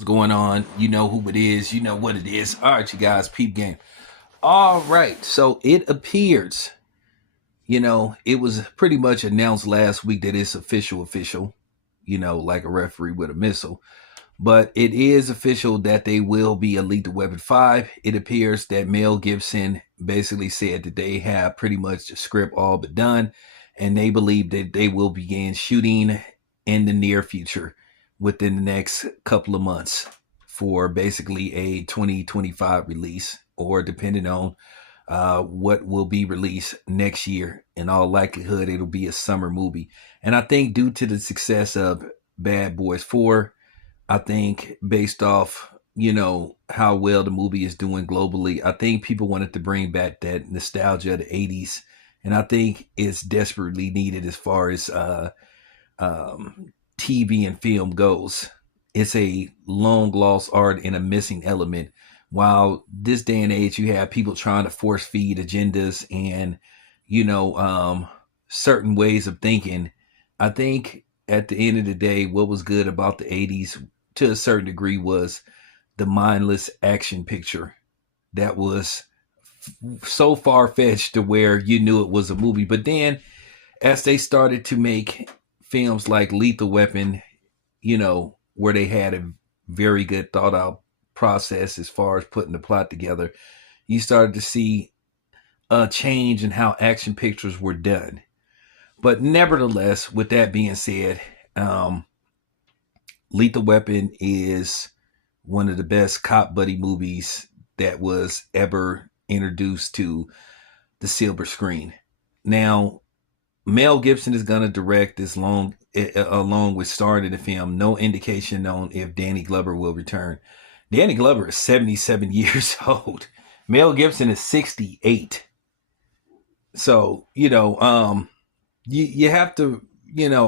What's going on? You know who it is. You know what it is. All right, you guys, peep game. All right. So it appears, it was pretty much announced last week that it's official, like a referee with a missile. But it is official that they will be a Lethal Weapon 5. It appears that Mel Gibson basically said that they have pretty much the script all but done. And they believe that they will begin shooting in the near future within the next couple of months for basically a 2025 release, or depending on what will be released next year. In all likelihood, it'll be a summer movie. And I think due to the success of Bad Boys 4, I think based off, how well the movie is doing globally, I think people wanted to bring back that nostalgia of the 80s. And I think it's desperately needed as far as TV and film goes. It's a long lost art and a missing element. While this day and age, you have people trying to force feed agendas and, certain ways of thinking. I think at the end of the day, what was good about the 80s to a certain degree was the mindless action picture that was so far fetched to where you knew it was a movie. But then as they started to make films like Lethal Weapon, where they had a very good thought out process as far as putting the plot together, you started to see a change in how action pictures were done. But nevertheless, with that being said, Lethal Weapon is one of the best cop buddy movies that was ever introduced to the silver screen. Now, Mel Gibson is going to direct this along with starring in the film. No indication on if Danny Glover will return. Danny Glover is 77 years old. Mel Gibson is 68. So, you have to,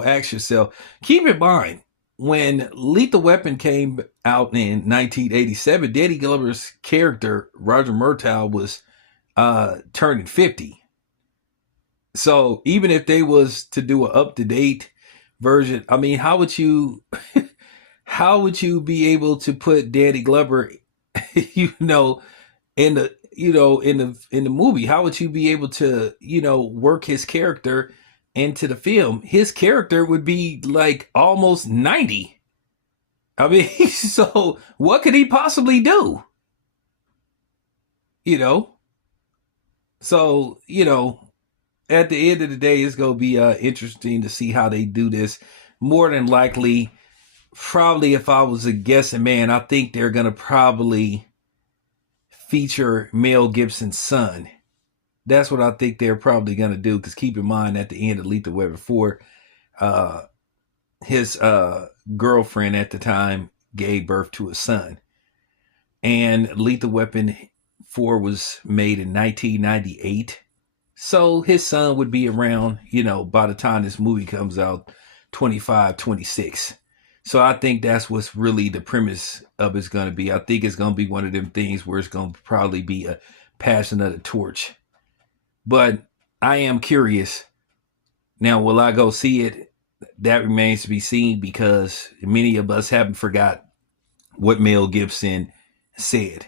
ask yourself, keep in mind, when Lethal Weapon came out in 1987, Danny Glover's character, Roger Murtaugh, was turning 50. So even if they was to do an up-to-date version, I mean, how would you be able to put Danny Glover, in the in the movie? How would you be able to, work his character into the film? His character would be like almost 90. I mean, so what could he possibly do? So, at the end of the day, it's going to be interesting to see how they do this. More than likely, probably if I was a guessing man, I think they're going to probably feature Mel Gibson's son. That's what I think they're probably going to do, because keep in mind, at the end of Lethal Weapon 4, his girlfriend at the time gave birth to a son. And Lethal Weapon 4 was made in 1998. So his son would be around, by the time this movie comes out, 25, 26. So I think that's what's really the premise of it's going to be. I think it's going to be one of them things where it's going to probably be a passing of the torch. But I am curious. Now, will I go see it? That remains to be seen, because many of us haven't forgot what Mel Gibson said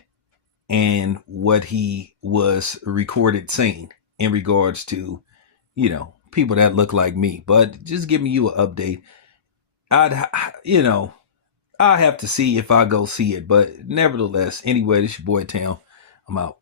and what he was recorded saying in regards to, people that look like me. But just giving you an update. I have to see if I go see it. But nevertheless, anyway, this your boy Town. I'm out.